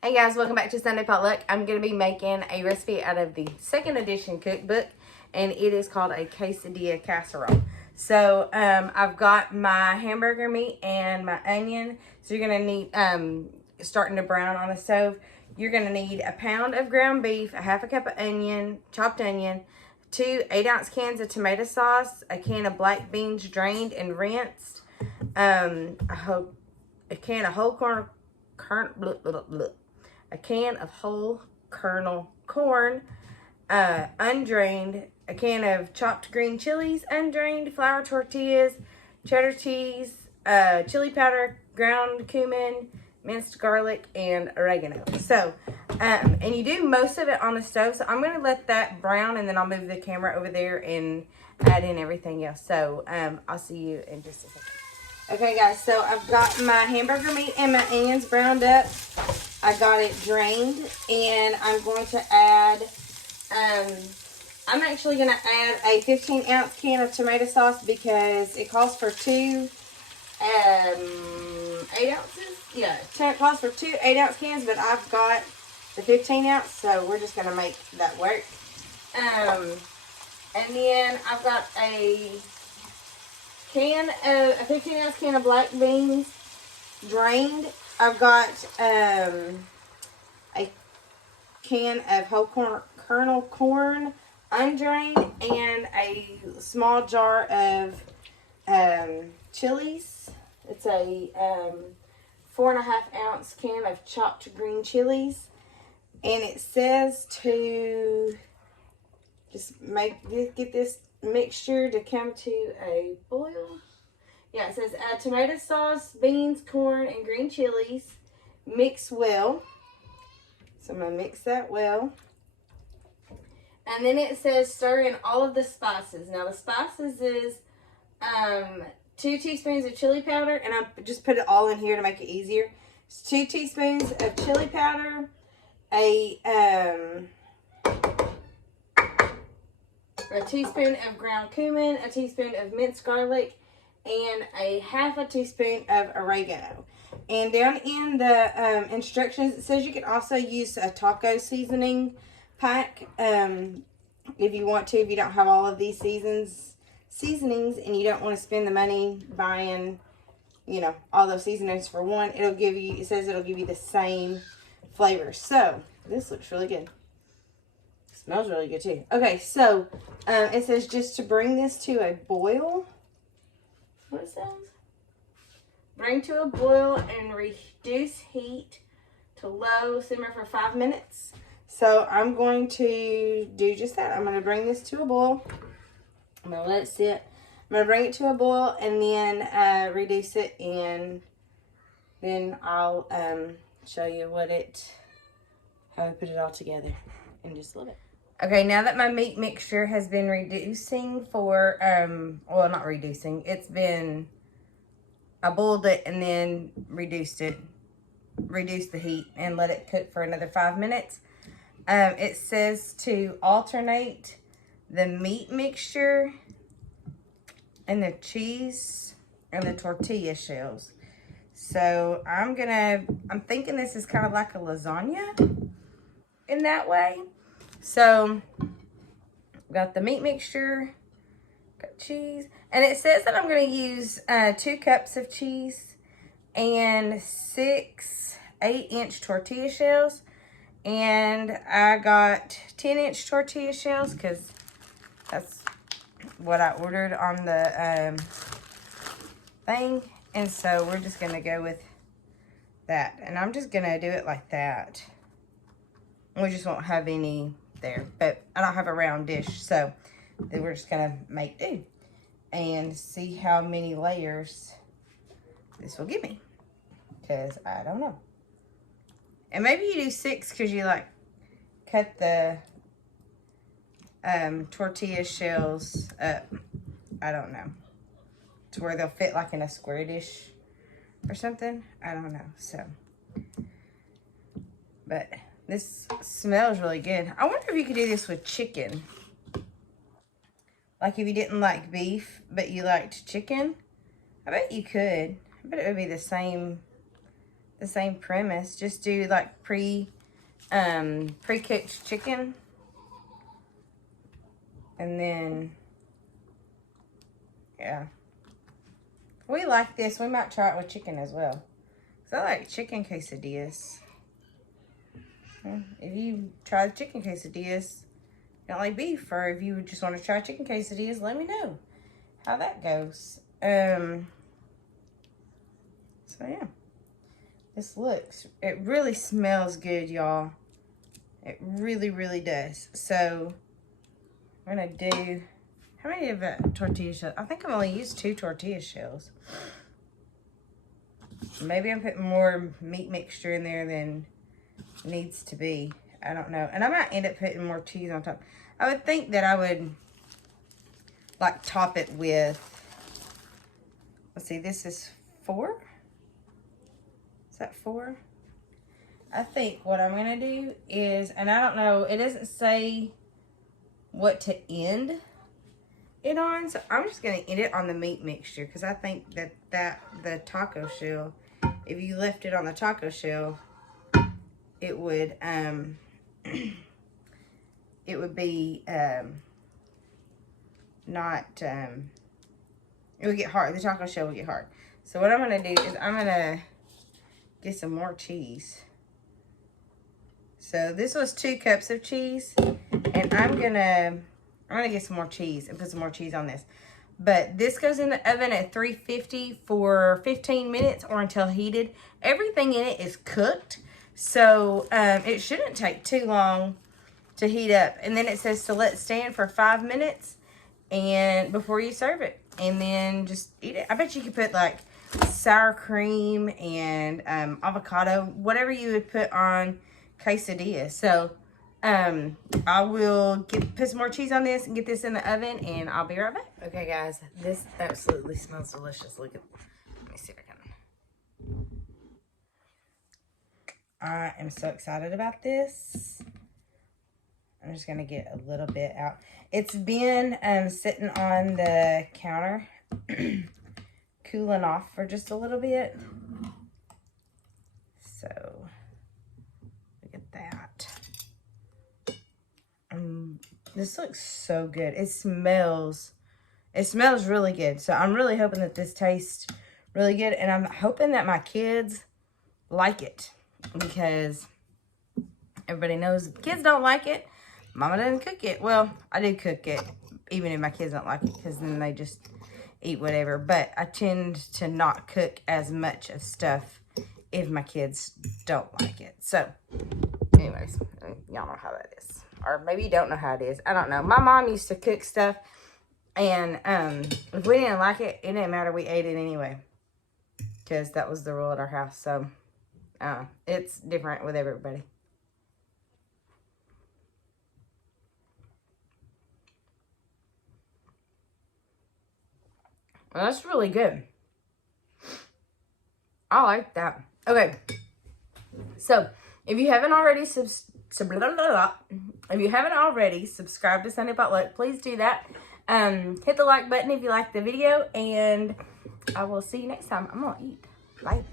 Hey guys, welcome back to Sunday Potluck. I'm going to be making a recipe out of the second edition cookbook, and it is called a Quesadilla Casserole. So I've got my hamburger meat and my onion. So you're going to need, starting to brown on the stove, you're going to need a pound of ground beef, a half a cup of onion, chopped onion, 2 8-ounce cans of tomato sauce, a can of black beans drained and rinsed, a can of whole a can of whole kernel corn, undrained, a can of chopped green chilies, undrained, flour tortillas, cheddar cheese, chili powder, ground cumin, minced garlic, and oregano. So, and you do most of it on the stove, so I'm going to let that brown, and then I'll move the camera over there and add in everything else. So, I'll see you in just a second. Okay, guys, so I've got my hamburger meat and my onions browned up. I got it drained, and I'm going to add, I'm actually going to add a 15-ounce can of tomato sauce because it calls for 2 8 ounces. Yeah, it calls for 2 8-ounce cans, but I've got the 15-ounce, so we're just going to make that work. And then I've got a 15-ounce can of black beans drained. I've got a can of whole kernel corn undrained, and a small jar of chilies. It's a 4.5-ounce can of chopped green chilies, and it says to just get this mixture to come to a boil. Yeah, it says add tomato sauce, beans, corn, and green chilies. Mix well. So I'm going to mix that well. And then it says stir in all of the spices. Now the spices is 2 teaspoons of chili powder, and I just put it all in here to make it easier. It's 2 teaspoons of chili powder, a teaspoon of ground cumin, a teaspoon of minced garlic, and a half a teaspoon of oregano. And down in the instructions, it says you can also use a taco seasoning pack if you want to, if you don't have all of these seasonings and you don't want to spend the money buying, you know, all those seasonings for one. It says it'll give you the same flavor. So this looks really good. Smells really good too. Okay, so it says just to bring this to a boil. What it says? Bring to a boil and reduce heat to low. Simmer for 5 minutes. So I'm going to do just that. I'm going to bring this to a boil. I'm going to let it sit. I'm going to bring it to a boil and then reduce it, and then I'll show you how I put it all together in just a little bit. Okay, now that my meat mixture has been reducing for, well, not reducing, I boiled it and then reduced the heat and let it cook for another 5 minutes. It says to alternate the meat mixture and the cheese and the tortilla shells. So I'm thinking this is kind of like a lasagna in that way. So, got the meat mixture, got cheese, and it says that I'm going to use 2 cups of cheese and 6 8-inch tortilla shells, and I got 10-inch tortilla shells because that's what I ordered on the thing, and so we're just going to go with that, and I'm just going to do it like that. We just won't have any there, but I don't have a round dish, so then we're just gonna make do and see how many layers this will give me, because I don't know. And maybe you do 6 because you like cut the tortilla shells up, I don't know, to where they'll fit like in a square dish or something, I don't know. So, but this smells really good. I wonder if you could do this with chicken. Like if you didn't like beef, but you liked chicken. I bet you could. I bet it would be the same the same premise. Just do like pre-cooked chicken. And then, yeah. We like this. We might try it with chicken as well. So I like chicken quesadillas. If you try the chicken quesadillas, you don't like beef, or if you just want to try chicken quesadillas, let me know how that goes. So yeah. This it really smells good, y'all. It really, really does. So we're gonna do, how many of tortilla shells? I think I've only used 2 tortilla shells. Maybe I'm putting more meat mixture in there than needs to be. I don't know. And I might end up putting more cheese on top. I would think that I would like top it with, let's see, this is 4. Is that 4? I think what I'm gonna do is, and I don't know, it doesn't say what to end it on, so I'm just gonna end it on the meat mixture, because I think that the taco shell, if you left it on the taco shell, it would be not it would get hard. The taco shell would get hard. So what I'm gonna do is I'm gonna get some more cheese. So this was 2 cups of cheese, and I'm gonna get some more cheese and put some more cheese on this. But this goes in the oven at 350 for 15 minutes or until heated. Everything in it is cooked, so it shouldn't take too long to heat up. And then it says to let stand for 5 minutes and before you serve it, and then just eat it. I bet you could put like sour cream and avocado, whatever you would put on quesadilla. So I will put some more cheese on this and get this in the oven, and I'll be right back. Okay guys, this absolutely smells delicious. Look at, let me see if I can. I am so excited about this. I'm just gonna get a little bit out. It's been sitting on the counter cooling off for just a little bit. So look at that. This looks so good. It smells really good. So I'm really hoping that this tastes really good, and I'm hoping that my kids like it, because everybody knows kids don't like it. Mama doesn't cook it. Well, I do cook it, even if my kids don't like it, because then they just eat whatever. But I tend to not cook as much of stuff if my kids don't like it. So anyways, y'all know how that is. Or maybe you don't know how it is. I don't know. My mom used to cook stuff, and if we didn't like it, it didn't matter. We ate it anyway, because that was the rule at our house. So it's different with everybody. Well, that's really good. I like that. Okay. So, if you haven't already subscribed to Sunday Potluck, please do that. Hit the like button if you like the video, and I will see you next time. I'm gonna eat. Bye.